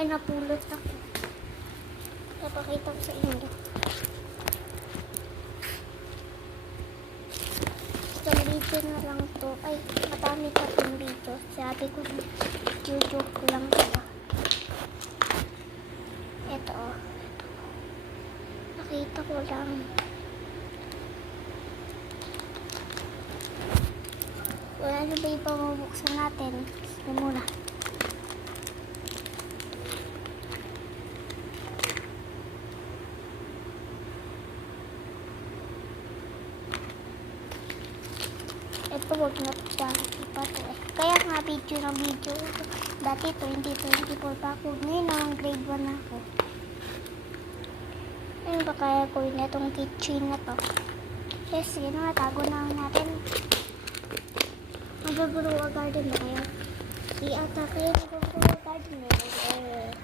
May napulot ako. Napakita ko sa inyo. Isang video na lang to. Ay, madami pa itong video. Sabi ko, YouTube ko lang ito. Ito, oh. Nakita ko lang. Wala na ba yung pamabuksan natin? Ito muna. Ito, wag na pa to eh. Kaya nga video ng video. Dati 2024 pa ako. Ngayon naman grade 1 na ako. Ayun ba kaya ko yun itong kitchen na to? Yes, sige na, tago na natin. Mag-grow a garden na kayo. Di ata kayo mag-grow a garden eh.